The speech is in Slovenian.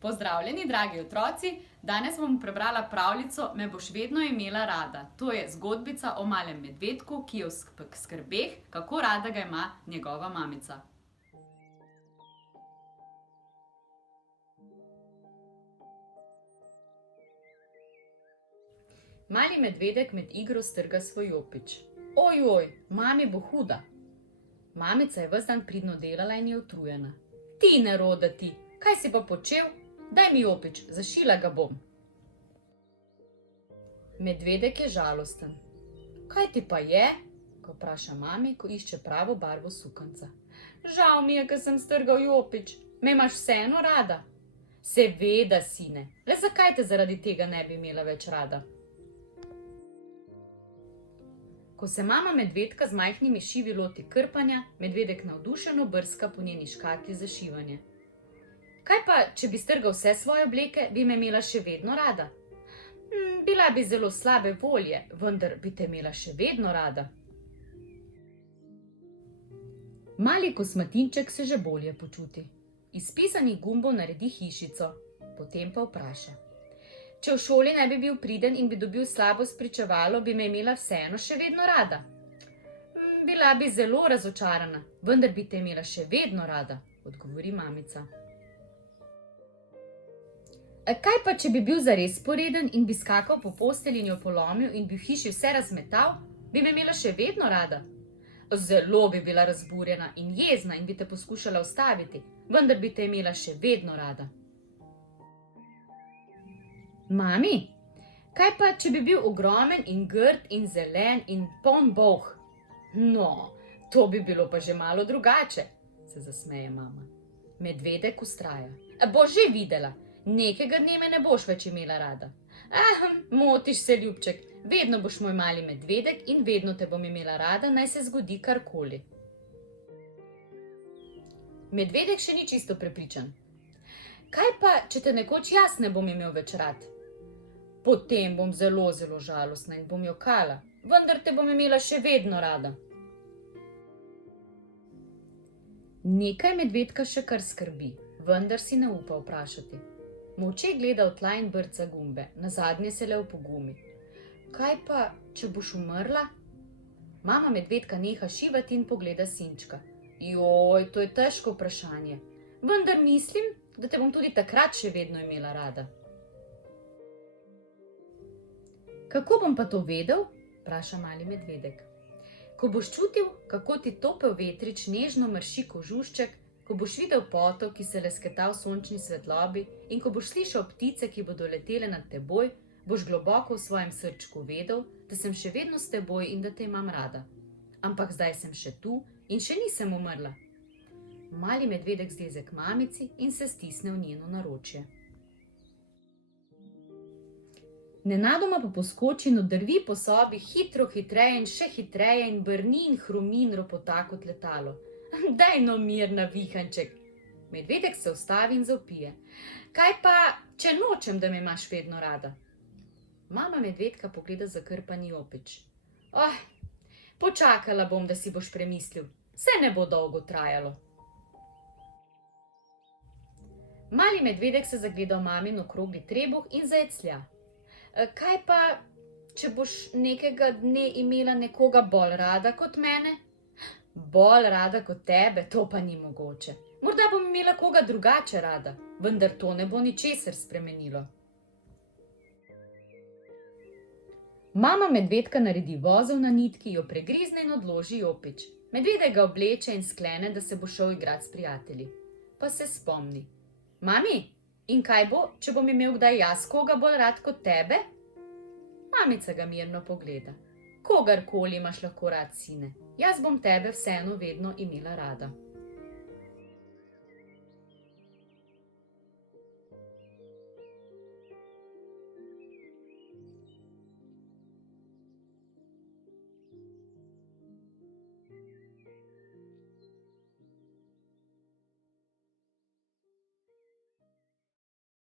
Pozdravljeni, dragi otroci! Danes bom prebrala pravljico Me boš vedno imela rada. To je zgodbica o malem medvedku, ki je v skrbeh, kako rada ga ima njegova mamica. Mali medvedek med igro strga svoj jopič. Ojoj, mami bo huda. Mamica je ves dan pridno delala in je utrujena. Ti neroda ti, kaj si pa počel? Daj mi jopič, zašila ga bom. Medvedek je žalosten. Kaj ti pa je? Ko vpraša mami, ko išče pravo barvo sukanca. Žal mi je, ker sem strgal jopič. Me imaš vseeno rada? Seveda, sine. Le zakaj te zaradi tega ne bi imela več rada? Ko se mama medvedka z majhnimi šivi loti krpanja, medvedek navdušeno brska po njeni škatli za šivanje. Kaj pa, če bi strgal vse svoje obleke, bi me imela še vedno rada? Bila bi zelo slabe volje, vendar bi te imela še vedno rada. Mali kosmatinček se že bolje počuti. Iz pisanih gumbov naredi hišico, potem pa vpraša. Če v šoli ne bi bil priden in bi dobil slabo spričevalo, bi me imela vseeno še vedno rada. Bila bi zelo razočarana, vendar bi te imela še vedno rada, odgovori mamica. Kaj pa, če bi bil zares poreden in bi skakal po postelji in jo polomil in bi v hiši vse razmetal, bi me imela še vedno rada? Zelo bi bila razburjena in jezna in bi te poskušala ustaviti, vendar bi te imela še vedno rada. Mami, kaj pa, če bi bil ogromen in grd in zelen in poln bolh? No, to bi bilo pa že malo drugače, se zasmeje mama. Medvedek vztraja. Boš že videla, nekega dne me ne boš več imela rada. Motiš se, ljubček, vedno boš moj mali medvedek in vedno te bom imela rada, naj se zgodi karkoli. Medvedek še ni čisto prepričan. Kaj pa, če te nekoč jaz ne bom imel več rad? Potem bom zelo, zelo žalostna in bom jokala, vendar te bom imela še vedno rada. Nekaj medvedka še kar skrbi, vendar si ne upa vprašati. Molče gleda v tla in brca gumbe, nazadnje se le opogumi. Kaj pa, če boš umrla? Mama medvedka neha šivati in pogleda sinčka. Joj, to je težko vprašanje, vendar mislim, da te bom tudi takrat še vedno imela rada. Kako bom pa to vedel? Vpraša mali medvedek. Ko boš čutil, kako ti topel vetrič nežno mrši kožušček, ko boš videl potok, ki se lesketa v sončni svetlobi in ko boš slišal ptice, ki bodo letele nad teboj, boš globoko v svojem srčku vedel, da sem še vedno s teboj in da te imam rada. Ampak zdaj sem še tu in še nisem umrla. Mali medvedek zleze k mamici in se stisne v njeno naročje. Nenadoma pa poskoči in oddrvi po sobi hitro, hitreje in še hitreje in brni in hrumi in ropota kot letalo. Daj no mir, navihanček. Medvedek se ustavi in zavpije. Kaj pa, če nočem, da me imaš vedno rada? Mama medvedka pogleda zakrpani jopič. Počakala bom, da si boš premislil. Saj ne bo dolgo trajalo. Mali medvedek se zagleda v mamin okrogli trebuh in zajeclja. Kaj pa, če boš nekega dne imela nekoga bolj rada kot mene? Bolj rada kot tebe, to pa ni mogoče. Morda bom imela koga drugače rada, vendar to ne bo ničesar spremenilo. Mama medvedka naredi vozel na nitki, jo pregrizne in odloži jopič. Medvedek ga obleče in sklene, da se bo šel igrat s prijatelji. Pa se spomni. Mami, in kaj bo, če bom imel kdaj jaz koga bolj rad kot tebe? Mamica ga mirno pogleda. Kogarkoli imaš lahko rad, sine. Jaz bom tebe vseeno vedno imela rada.